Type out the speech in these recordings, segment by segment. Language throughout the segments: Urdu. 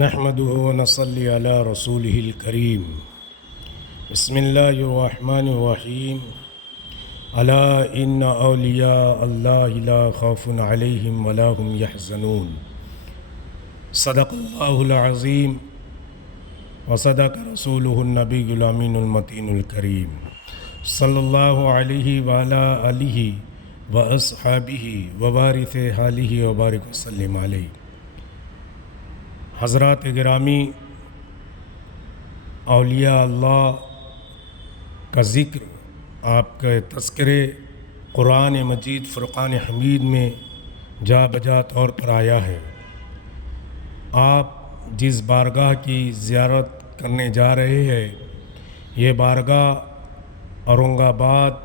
نحمده ونصلي على رسوله الكريم بسم الله الرحمن الرحيم ألا إن أولياء الله لا خوف عليهم ولا هم يحزنون صدق الله العظيم وصدق رسوله النبي الأمين المتين الكريم صلى الله عليه وعلى آله وأصحابه وبارث حاله وبارك وسلم عليه۔ حضرات گرامی، اولیاء اللہ کا ذکر، آپ کے تذکرے قرآن مجید فرقان حمید میں جا بجا طور پر آیا ہے۔ آپ جس بارگاہ کی زیارت کرنے جا رہے ہیں، یہ بارگاہ اورنگ آباد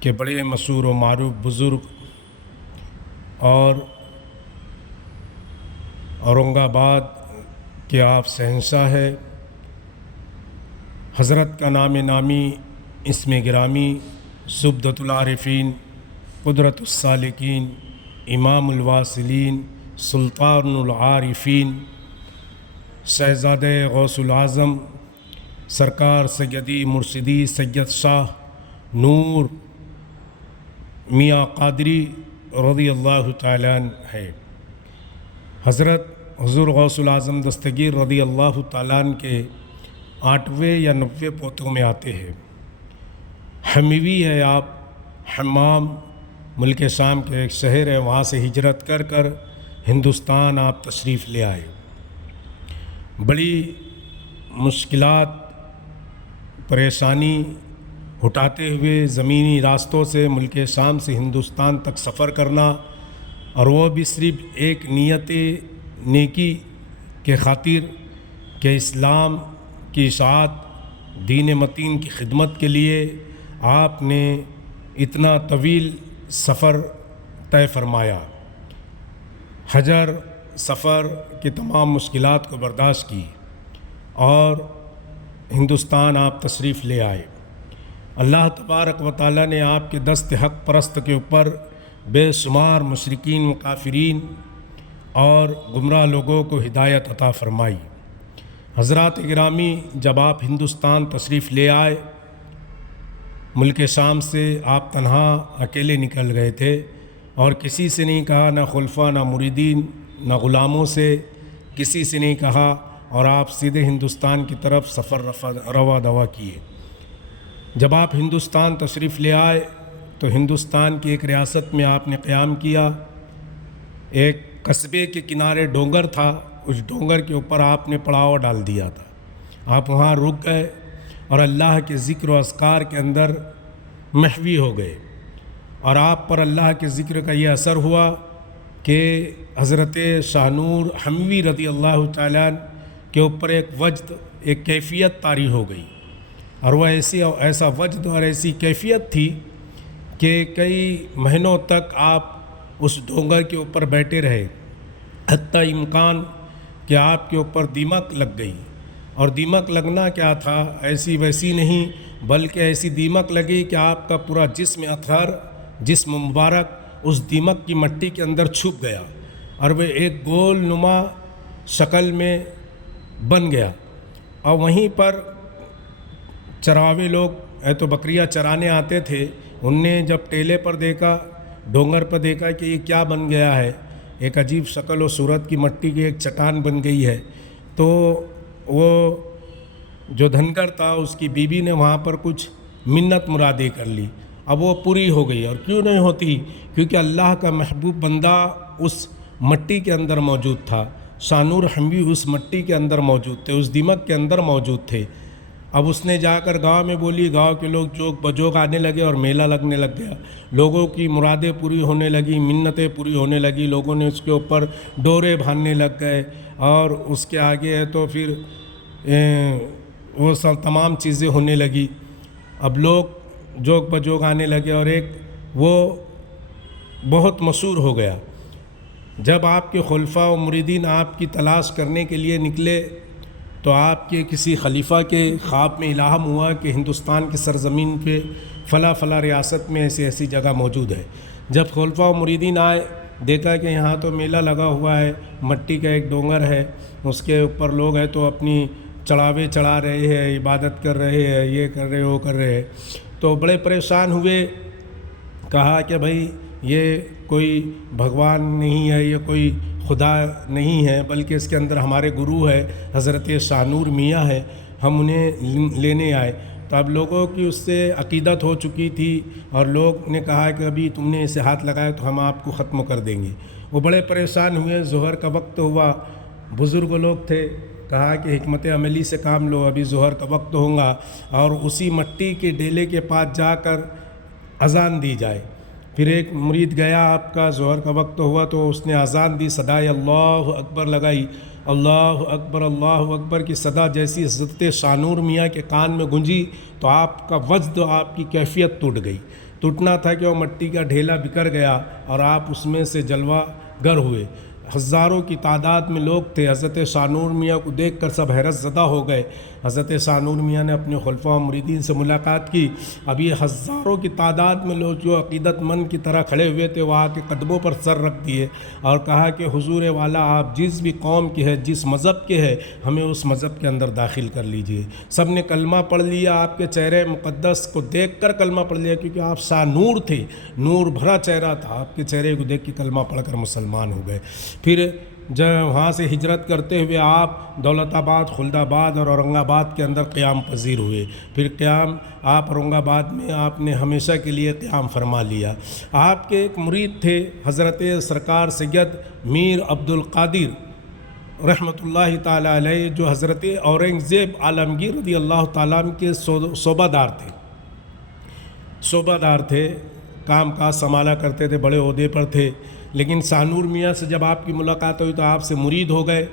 کے بڑے مشہور و معروف بزرگ اور اورنگ آباد کے آپ شہنشاہ ہے، حضرت کا نام نامی اسم گرامی زبدۃ العارفین، قدرۃ السالکین، امام الواصلین، سلطان العارفین، شہزادہ غوث العظم سرکار سیدی مرشدی سید شاہ نور میاں قادری رضی اللہ تعالیٰ عنہ ہے۔ حضرت حضور غوث العظم دستگیر رضی اللہ تعالیٰ عنہ کے 8ویں یا 9ویں پوتوں میں آتے ہیں۔ حمیوی ہے آپ، حمام ملک شام کے ایک شہر ہے، وہاں سے ہجرت کر کر ہندوستان آپ تشریف لے آئے۔ بڑی مشکلات پریشانی اٹھاتے ہوئے زمینی راستوں سے ملک شام سے ہندوستان تک سفر کرنا، اور وہ بھی صرف ایک نیت نیکی کے خاطر کہ اسلام کی اشاعت، دین متین کی خدمت کے لیے آپ نے اتنا طویل سفر طے فرمایا۔ حجر سفر کی تمام مشکلات کو برداشت کی اور ہندوستان آپ تشریف لے آئے۔ اللہ تبارک و تعالیٰ نے آپ کے دست حق پرست کے اوپر بے شمار مشرکین و کافرین اور گمراہ لوگوں کو ہدایت عطا فرمائی۔ حضرات گرامی، جب آپ ہندوستان تشریف لے آئے، ملک شام سے آپ تنہا اکیلے نکل گئے تھے اور کسی سے نہیں کہا، نہ خلفاء، نہ مریدین، نہ غلاموں سے کسی سے نہیں کہا، اور آپ سیدھے ہندوستان کی طرف سفر روا دوا کیے۔ جب آپ ہندوستان تشریف لے آئے تو ہندوستان کی ایک ریاست میں آپ نے قیام کیا۔ ایک قصبے کے کنارے ڈونگر تھا، اس ڈونگر کے اوپر آپ نے پڑاؤ ڈال دیا تھا۔ آپ وہاں رک گئے اور اللہ کے ذکر و اذکار کے اندر محوی ہو گئے، اور آپ پر اللہ کے ذکر کا یہ اثر ہوا کہ حضرت شاہ نور حمیوی رضی اللہ تعالیٰ کے اوپر ایک وجد، ایک کیفیت طاری ہو گئی، اور وہ ایسا وجد اور ایسی کیفیت تھی کہ کئی مہینوں تک آپ اس ڈونگر کے اوپر بیٹھے رہے، حتیٰ امکان کہ آپ کے اوپر دیمک لگ گئی۔ اور دیمک لگنا کیا تھا، ایسی ویسی نہیں، بلکہ ایسی دیمک لگی کہ آپ کا پورا جسم اطہر، جسم مبارک اس دیمک کی مٹی کے اندر چھپ گیا، اور وہ ایک گول نما شکل میں بن گیا۔ اور وہیں پر چراوے لوگ تو بکریاں چرانے آتے تھے، ان نے جب ٹیلے پر دیکھا، ڈونگر پر دیکھا کہ یہ کیا بن گیا ہے، ایک عجیب شکل و صورت کی مٹی کی ایک چٹان بن گئی ہے، تو وہ جو دھنگر تھا اس کی بیوی نے وہاں پر کچھ منت مرادی کر لی۔ اب وہ پوری ہو گئی، اور کیوں نہیں ہوتی، کیونکہ اللہ کا محبوب بندہ اس مٹی کے اندر موجود تھا۔ شاہ نور حمیوی اس مٹی کے اندر موجود تھے، اس دیمک کے اندر موجود تھے۔ اب اس نے جا کر گاؤں میں بولی، گاؤں کے لوگ جوگ بجوگ آنے لگے اور میلہ لگنے لگ گیا، لوگوں کی مرادیں پوری ہونے لگی، منتیں پوری ہونے لگی، لوگوں نے اس کے اوپر ڈورے باندھنے لگ گئے، اور اس کے آگے ہے تو پھر وہ سب تمام چیزیں ہونے لگی۔ اب لوگ جوگ بجوگ آنے لگے، اور ایک وہ بہت مشہور ہو گیا۔ جب آپ کے خلفاء و مریدین آپ کی تلاش کرنے کے لیے نکلے تو آپ کے کسی خلیفہ کے خواب میں الہام ہوا کہ ہندوستان کی سرزمین پہ فلاں ریاست میں ایسی ایسی جگہ موجود ہے۔ جب خلفاء و مریدین آئے دیکھا کہ یہاں تو میلہ لگا ہوا ہے، مٹی کا ایک ڈونگر ہے، اس کے اوپر لوگ ہیں تو اپنی چڑھاوے چڑھا رہے ہیں، عبادت کر رہے ہیں، یہ کر رہے وہ کر رہے ہیں۔ تو بڑے پریشان ہوئے، کہا کہ بھائی یہ کوئی بھگوان نہیں ہے، یہ کوئی خدا نہیں ہے، بلکہ اس کے اندر ہمارے گرو ہے حضرت شاہ نور میاں ہے، ہم انہیں لینے آئے۔ تو اب لوگوں کی اس سے عقیدت ہو چکی تھی اور لوگ نے کہا کہ ابھی تم نے اسے ہاتھ لگایا تو ہم آپ کو ختم کر دیں گے۔ وہ بڑے پریشان ہوئے، ظہر کا وقت ہوا، بزرگ لوگ تھے، کہا کہ حکمت عملی سے کام لو، ابھی ظہر کا وقت ہوگا، اور اسی مٹی کے ڈیلے کے پاس جا کر اذان دی جائے۔ پھر ایک مرید گیا، آپ کا ظہر کا وقت ہوا تو اس نے اذان دی، صدائے اللہ اکبر لگائی، اللہ اکبر کی صدا جیسی حضرت شاہ نور میاں کے کان میں گونجی تو آپ کا وجد، آپ کی کیفیت ٹوٹ گئی۔ ٹوٹنا تھا کہ وہ مٹی کا ڈھیلا بکھر گیا اور آپ اس میں سے جلوہ گر ہوئے۔ ہزاروں کی تعداد میں لوگ تھے، حضرت شاہ نور میاں کو دیکھ کر سب حیرت زدہ ہو گئے۔ حضرت شاہ نور میاں نے اپنے خلفاء و مریدین سے ملاقات کی۔ اب یہ ہزاروں کی تعداد میں لوگ جو عقیدت مند کی طرح کھڑے ہوئے تھے، وہ آ کے قدموں پر سر رکھ دیے اور کہا کہ حضور والا، آپ جس بھی قوم کے ہے، جس مذہب کے ہے، ہمیں اس مذہب کے اندر داخل کر لیجئے۔ سب نے کلمہ پڑھ لیا، آپ کے چہرے مقدس کو دیکھ کر کلمہ پڑھ لیا، کیونکہ آپ شاہ نور تھے، نور بھرا چہرہ تھا، آپ کے چہرے کو دیکھ کے کلمہ پڑھ کر مسلمان ہو گئے۔ پھر جب وہاں سے ہجرت کرتے ہوئے آپ دولت آباد، خلد آباد اور اورنگ آباد کے اندر قیام پذیر ہوئے۔ پھر قیام آپ اورنگ آباد میں آپ نے ہمیشہ کے لیے قیام فرما لیا۔ آپ کے ایک مرید تھے حضرت سرکار سید میر عبد القادر رحمۃ اللہ تعالیٰ علیہ، جو حضرت اورنگزیب عالمگیر رضی اللہ تعالیٰ عنہ کے صوبہ دار تھے، کام کاج سنبھالا کرتے تھے، بڑے عہدے پر تھے۔ لیکن شاہ نور میاں سے جب آپ کی ملاقات ہوئی تو آپ سے مرید ہو گئے،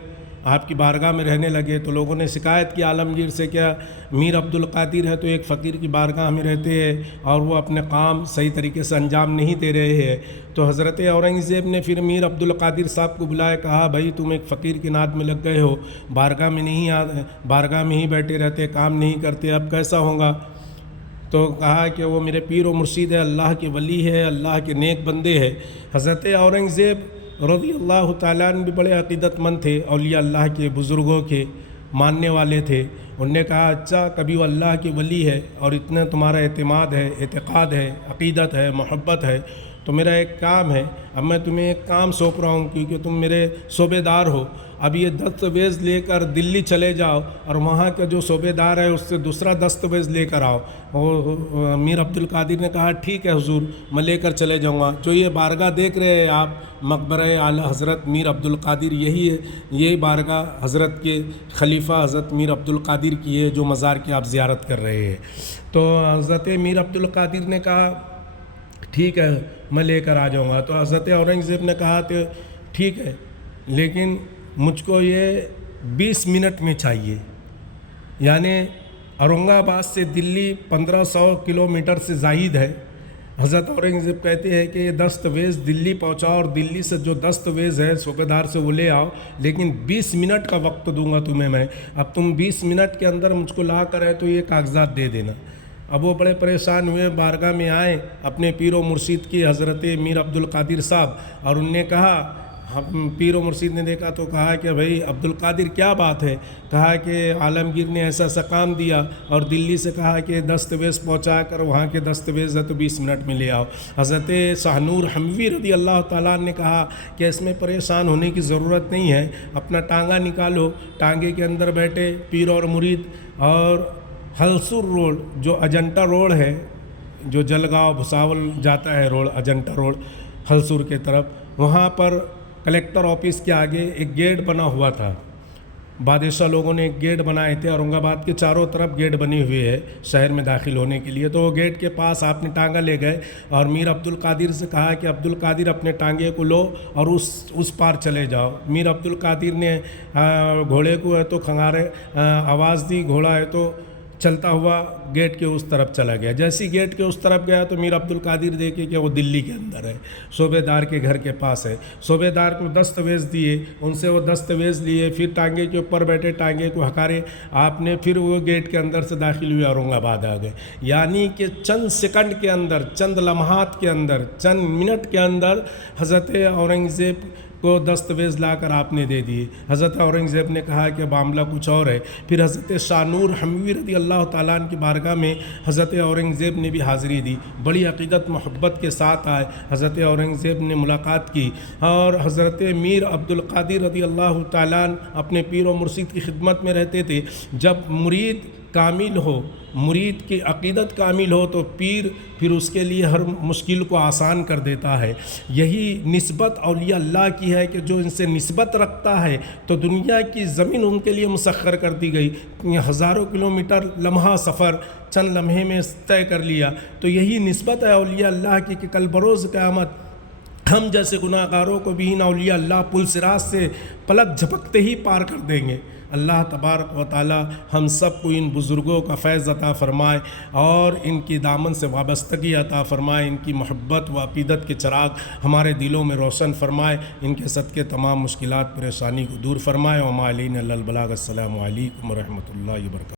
آپ کی بارگاہ میں رہنے لگے۔ تو لوگوں نے شکایت کی عالمگیر سے، کیا میر عبد القادر ہے تو ایک فقیر کی بارگاہ میں رہتے ہیں اور وہ اپنے کام صحیح طریقے سے انجام نہیں دے رہے ہیں۔ تو حضرت اورنگزیب نے پھر میر عبد القادر صاحب کو بلایا، کہا بھائی تم ایک فقیر کی نعت میں لگ گئے ہو، بارگاہ میں ہی بیٹھے رہتے، کام نہیں کرتے، اب کیسا ہوگا؟ تو کہا کہ وہ میرے پیر و مرشید ہے، اللہ کے ولی ہے، اللہ کے نیک بندے ہیں۔ حضرت اورنگزیب رضی اللہ تعالیٰ عنہ بھی بڑے عقیدت مند تھے، اولیاء اللہ کے، بزرگوں کے ماننے والے تھے۔ انہوں نے کہا اچھا، کبھی وہ اللہ کے ولی ہے اور اتنا تمہارا اعتماد ہے، اعتقاد ہے، عقیدت ہے، محبت ہے، تو میرا ایک کام ہے، اب میں تمہیں ایک کام سونپ رہا ہوں، کیونکہ تم میرے صوبے دار ہو۔ اب یہ دستاویز لے کر دلی چلے جاؤ اور وہاں کا جو صوبے دار ہے اس سے دوسرا دستاویز لے کر آؤ۔ اور میر عبد القادر نے کہا ٹھیک ہے حضور، میں لے کر چلے جاؤں گا۔ جو یہ بارگاہ دیکھ رہے ہیں آپ، مقبرہ اعلی حضرت میر عبد القادر، یہی ہے، یہی بارگاہ حضرت کے خلیفہ حضرت میر عبد القادر کی ہے، جو مزار کی آپ زیارت کر رہے ہیں۔ تو حضرت میر عبد القادر نے کہا ٹھیک ہے، میں لے کر آ جاؤں گا۔ تو حضرت اورنگزیب نے کہا کہ ٹھیک ہے، لیکن مجھ کو یہ 20 منٹ میں چاہیے، یعنی اورنگ آباد سے دلی 1500 کلومیٹر سے زائد ہے۔ حضرت اورنگزیب کہتے ہیں کہ یہ دستاویز دلی پہنچاؤ اور دلی سے جو دستاویز ہے صوبے دار سے وہ لے آؤ، لیکن 20 منٹ کا وقت دوں گا تمہیں میں، اب تم 20 منٹ کے اندر مجھ کو لا کر ہے تو یہ کاغذات دے دینا۔ اب وہ بڑے پریشان ہوئے، بارگاہ میں آئے اپنے پیر و مرشید کی حضرت میر عبد القادر صاحب، اور انہوں نے کہا، پیر و مرشید نے دیکھا تو کہا کہ بھائی عبد القادر کیا بات ہے؟ کہا کہ عالمگیر نے ایسا ایسا کام دیا اور دلی سے کہا کہ دستاویز پہنچا کر وہاں کے دستاویز ہے تو 20 منٹ میں لے آؤ۔ حضرت شاہ نور حموی رضی اللہ تعالیٰ نے کہا کہ اس میں پریشان ہونے کی ضرورت نہیں ہے، اپنا ٹانگا نکالو، ٹانگے کے اندر بیٹھے پیر اور مرید، اور ہلسور روڈ جو اجنٹا روڈ ہے، جو جلگاؤں بھساول جاتا ہے روڈ، اجنٹا روڈ ہلسور کے طرف، وہاں پر کلیکٹر آفس کے آگے ایک گیٹ بنا ہوا تھا۔ بادشاہ لوگوں نے ایک گیٹ بنائے تھے، اورنگ آباد کے چاروں طرف گیٹ بنے ہوئے ہیں شہر میں داخل ہونے کے لیے۔ تو وہ گیٹ کے پاس آپ نے ٹانگا لے گئے اور میر عبد القادر سے کہا کہ عبد القادر اپنے ٹانگے کو لو اور اس پار چلے جاؤ۔ میر عبد القادر نے گھوڑے کو ہے تو کھنگارے آواز دی، گھوڑا ہے تو چلتا ہوا گیٹ کے اس طرف چلا گیا. جیسی گیٹ کے اس طرف گیا تو میر عبدالقادر دیکھے کہ وہ دلی کے اندر ہے, صوبے دار کے گھر کے پاس ہے. صوبے دار کو دستاویز دیے, ان سے وہ دستاویز لیے, پھر ٹانگے کے اوپر بیٹھے, ٹانگے کو ہکارے آپ نے, پھر وہ گیٹ کے اندر سے داخل ہوئے, اورنگ آباد آ گئے. یعنی کہ چند سیکنڈ کے اندر, چند لمحات کے اندر, چند منٹ کے اندر حضرت اورنگزیب کو دستاویز لا کر آپ نے دے دیے. حضرت اورنگزیب نے کہا کہ معاملہ کچھ اور ہے. پھر حضرت شاہ نور حموی رضی اللہ تعالیٰ عنہ کی بارگاہ میں حضرت اورنگزیب نے بھی حاضری دی, بڑی عقیدت محبت کے ساتھ آئے. حضرت اورنگزیب نے ملاقات کی اور حضرت میر عبدالقادر رضی اللہ تعالیٰ عنہ اپنے پیر و مرشد کی خدمت میں رہتے تھے. جب مرید کامل ہو, مرید کی عقیدت کامل ہو تو پیر پھر اس کے لیے ہر مشکل کو آسان کر دیتا ہے. یہی نسبت اولیاء اللہ کی ہے کہ جو ان سے نسبت رکھتا ہے تو دنیا کی زمین ان کے لیے مسخر کر دی گئی. ہزاروں کلومیٹر لمحہ سفر چند لمحے میں طے کر لیا. تو یہی نسبت ہے اولیاء اللہ کی کہ کل بروز قیامت ہم جیسے گناہ گاروں کو بھی ان اولیاء اللہ پل صراط سے پلک جھپکتے ہی پار کر دیں گے. اللہ تبارک و تعالی ہم سب کو ان بزرگوں کا فیض عطا فرمائے اور ان کی دامن سے وابستگی عطا فرمائے, ان کی محبت و عقیدت کے چراغ ہمارے دلوں میں روشن فرمائے, ان کے صدقے تمام مشکلات پریشانی کو دور فرمائے. وما علینا الا البلاغ. السلام علیکم ورحمۃ اللہ وبرکاتہ.